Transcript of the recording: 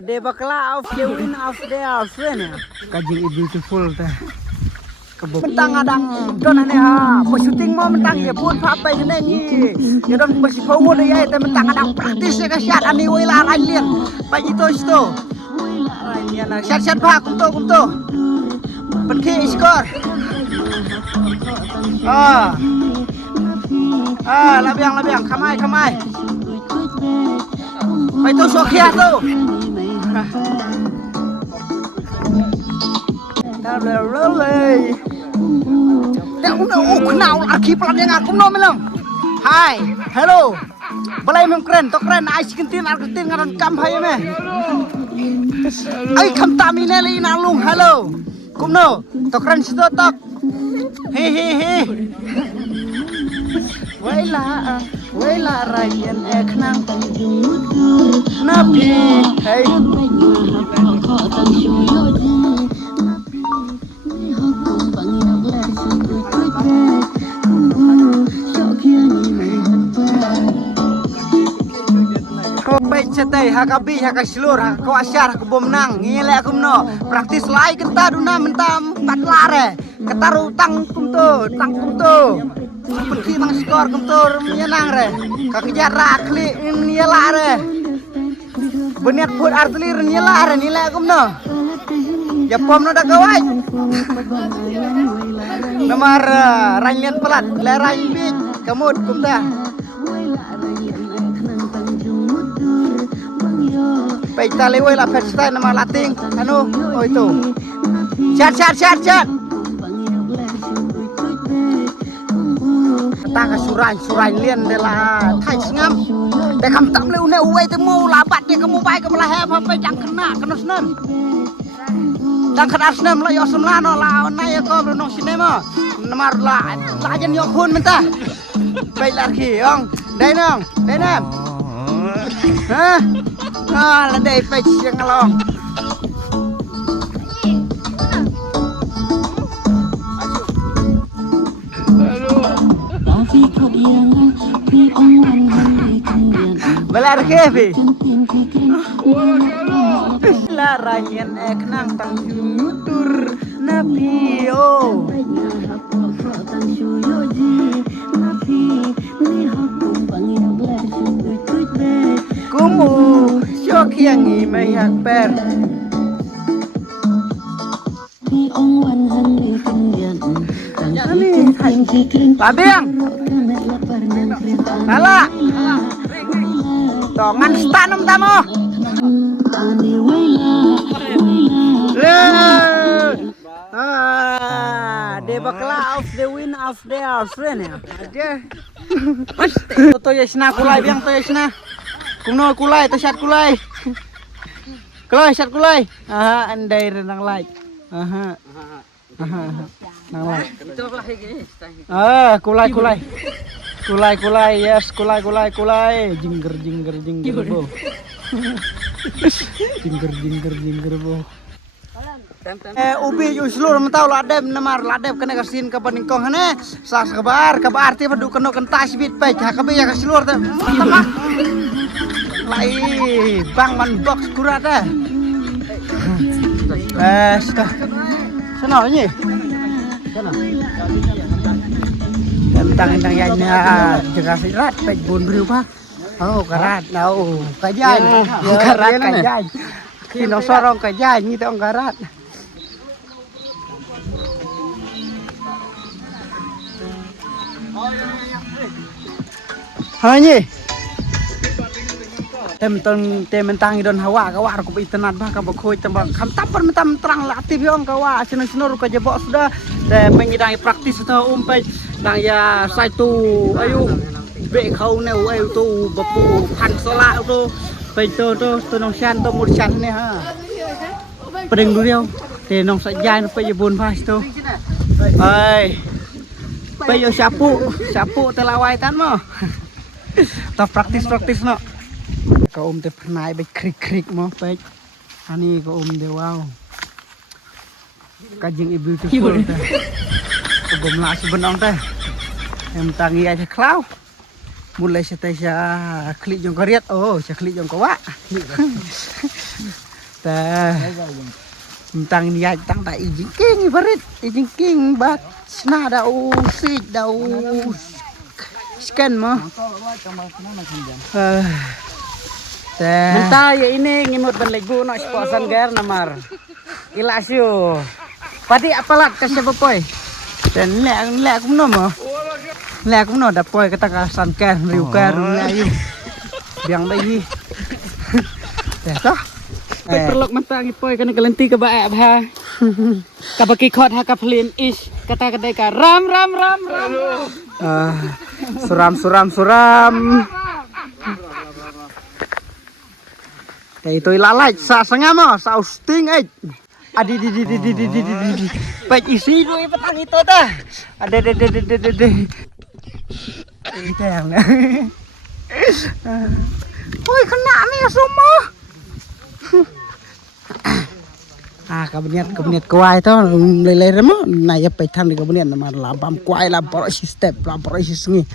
They bakla of the win of their friend. Kajing beautiful teh. Mentang adang don ane ha, syuting mo mentang ya pun papai ni ni. Ya don pasi forward ya, tapi mentang adang praktis ya kasyat ani wila ralian. Pak itu. Ralian syat pak kumto. Pergi skor. Labiang, kamai. Pak itu Sofia tu. Roley. Kenal lagi pelan yang aku nom. Hai, hello. Balai mengkeren, tokren, ais kentin, argentin ngaran kampai me. Ai kam tamine li nalung, hello. Kumno, tokren situ tok. He. Waila rayan eknang. Nabi, hey. Baik cetai hakabi hakasilur kau asyar aku menang ngile aku meno praktis lai kenta duna mentam 4 lare ketaru tang kumto pergi tang skor kumto menyenang re kakejar rakli niela re beniat put artilir niela re nilai aku meno ya pom no dak kawai nomor rangian pelat lerang bit kamut kumta baik tali wei la pesta nama lating anu oh itu chat ta ka surai lien de la thai ngam de kam tam leu ne wei te mo la bat de kamu bai kam la he pa jang kena snem jang kena snem la yo semla no la nai ko no sinema namar la jen yo khun menta baik lagi ong dai nang ha lah dai pe siang long belar kevi larayan eknang tang yutur napio kumu syok yang imai akper Pabiang Lala Tongan stanum tamu They bakla of the win of their friend ya aja to yasna kulai biang to yasna kuno kulai to syat kulai andai renang like nang like kulai yes kulai jingger bo jingger bo ubi yo seluruh mentau ladem namar ladem kena kasin ka paningkong hane sas kabar ti padu keno kentas bit pe hakabe ya seluruh te temak lai bang man box kurat dah sana ni sana tentang yanya jaga sirat pe bun berubah karat kajan kino sorong kajan ni tong karat Hanya mentang idon hawa kawa aku internet bah ka bakoi tembang kam tapar mentam terang aktif yong kawa senur ka jebok sudah pengidang praktis to umpai nang ya sai tu ayu be khau ne ayu tu bapu phan sola tu pai to nong san to mur san ne ha pedeng duriau te nong sa jai no pai bun pas tu ai pai yo sapu telawai tan mo ta praktis no kau te pernah be krik mo pe ani kau de wow kajing ibu tu full teh kebom la sebenong teh em tangi aja klau mulai setai klik jong kariat saya klik jong kawa ta tang niya tang ta ijing barit ijing bat sna dau sit dau scan mo Mentah ya ini ngimut berlegu no sposan ger namar ilasyo pati apalat kasih boy dan lek cũng mo lek cũng no da boy kata kasan ken riu ker ayu biang đây teh toh perlok mentang boy kan kelenti ke bae ha ka baki khot ha ka plin is kata kedai ka ram suram Kayak itu lalai sa sengam sa usting adi baik isi dua petang itu dah ada itu yang woi kena nih semua kabinет kuai itu lele remo nah ya petan di kabinет nama labam kuai labor isi step labor isi sungi